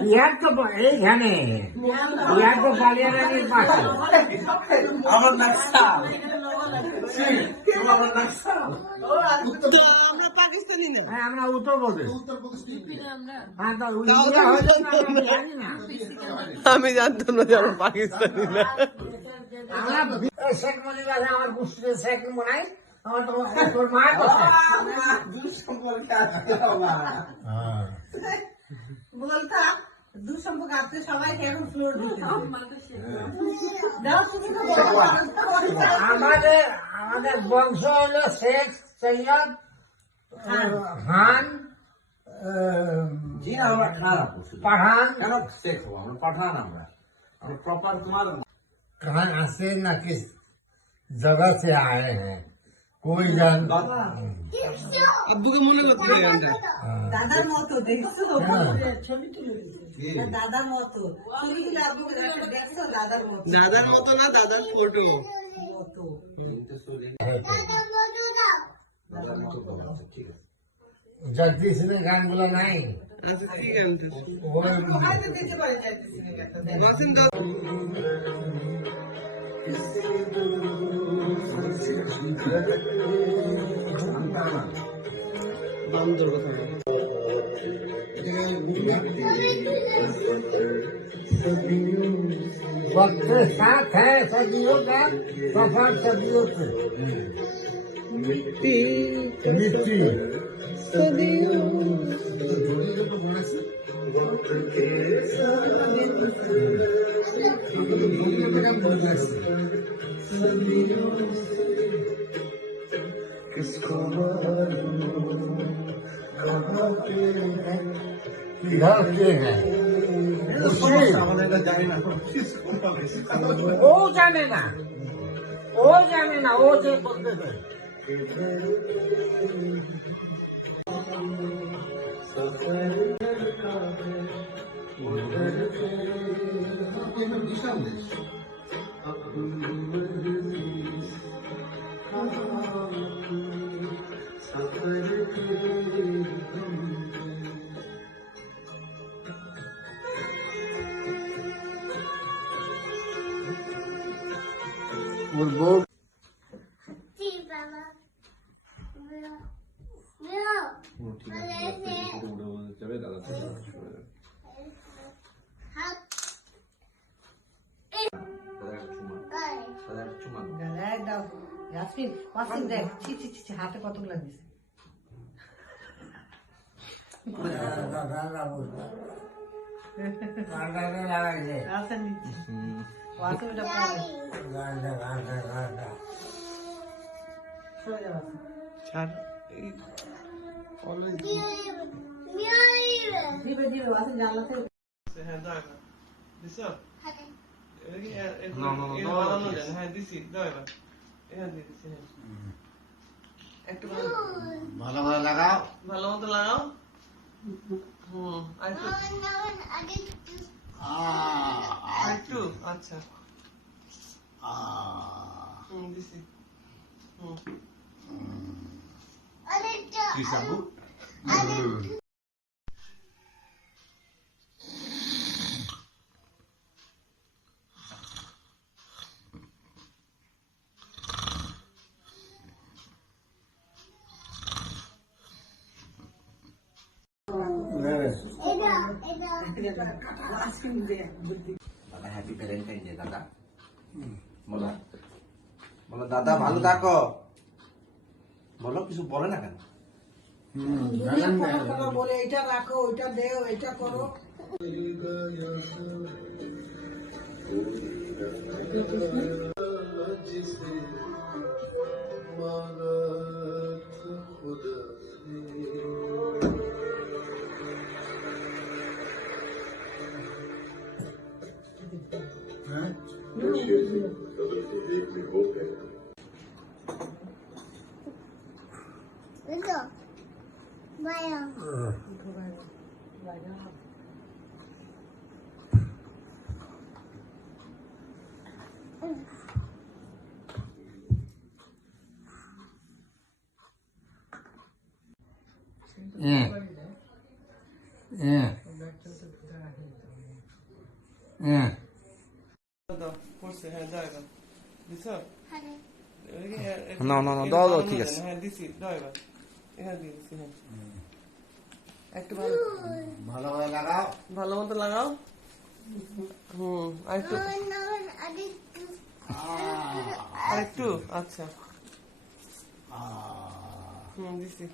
বিহার তো এইখানে, বিহার তো বালিয়ারানির পাশে। আমার নকশা আমার নকশা আমরা পাকিস্তানি না, হ্যাঁ আমরা উত্তরপ্রদেশ। হ্যাঁ তো ইন্ডিয়া হলে তো আমরা বিহারি না। আমি জানতাম না যে আমরা পাকিস্তানি না। আমরা শেখ মুজিব আছে, আমার পুষ্টিতে শেখ মনাই, আমার তোর মায়ের কথা বলতা দুঃসম্পর্ক আপনি সবাইকে এখন ফ্লোর দিতে আমাদের আমাদের বংশ হলো শেখ সৈয়দ খান जी আমরা খারাপ পাঠান। কেন শেখ হবো আমরা পাঠান আমরা प्रॉपर तुम्हारा कहाँ से न किस जगह से आए हैं कोई जान। আব্বুকে মনে করতে আমরা দাদার মতো দেখছো হ্যাঁ। ছবি তুলে দিয়েছে। দাদার মতো ছবি তুলে আব্বুকে দেখছো দাদার মতো দাদার মতো না, দাদার ফটো মতো ঠিক আছে जगदीश ने गान बोला नहीं আচ্ছা ঠিক আছে। वो হয়তো দিতে পারে যাইতেছি কথা বসেন তো বান্দর কথা বলে। वक्त के साथ है सदियों का सफर सदियों से মিट्टी मिट्टी सदियों किधर के हैं वो जाने ना, वो जाने ना, वो जो बोलते थे वो Sí, papá. Veo. Veo. Parece. Hat. দাও ইয়াসমিন ওয়াসিম দেখ ছি ছি ছি হাতে কত লাগিয়েছে আচ্ছা নিচ্ছি ওয়াসিম এটা পাবে সরে যাও ছাড় এই অলওয়েজ Mira. দিবে দিবে ওয়াসিম জানলাতে হ্যাঁ দাও দিছো Hadi. হ্যাঁ দিছি দাও এবার এখানে দিয়ে দিছি একটু ভালো ভালো লাগাও ভালো মতো লাগাও আর একটু আচ্ছা দিছি কি সাবু আইসক্রিম দে দাদা হ্যাপি ভ্যালেন্টাইন ডে দাদা বলো বলো দাদা ভালো থাকো বলো কিছু বলে না কেন বলে এটা রাখো ওইটা দেও এটা করো Itu. Bayang. Yeah. হ্যাঁ দাও করছে হ্যাঁ দাও এবার দিছ হ্যাঁ না, না, না, দাও, দাও, ঠিক আছে। হ্যাঁ দিছি দাও এবার এখানে দিয়ে দিছি হ্যাঁ একটু ভালো ভালোভাবে লাগাও ভালো মতো লাগাও আরেকটু আরেকটু আচ্ছা দিছি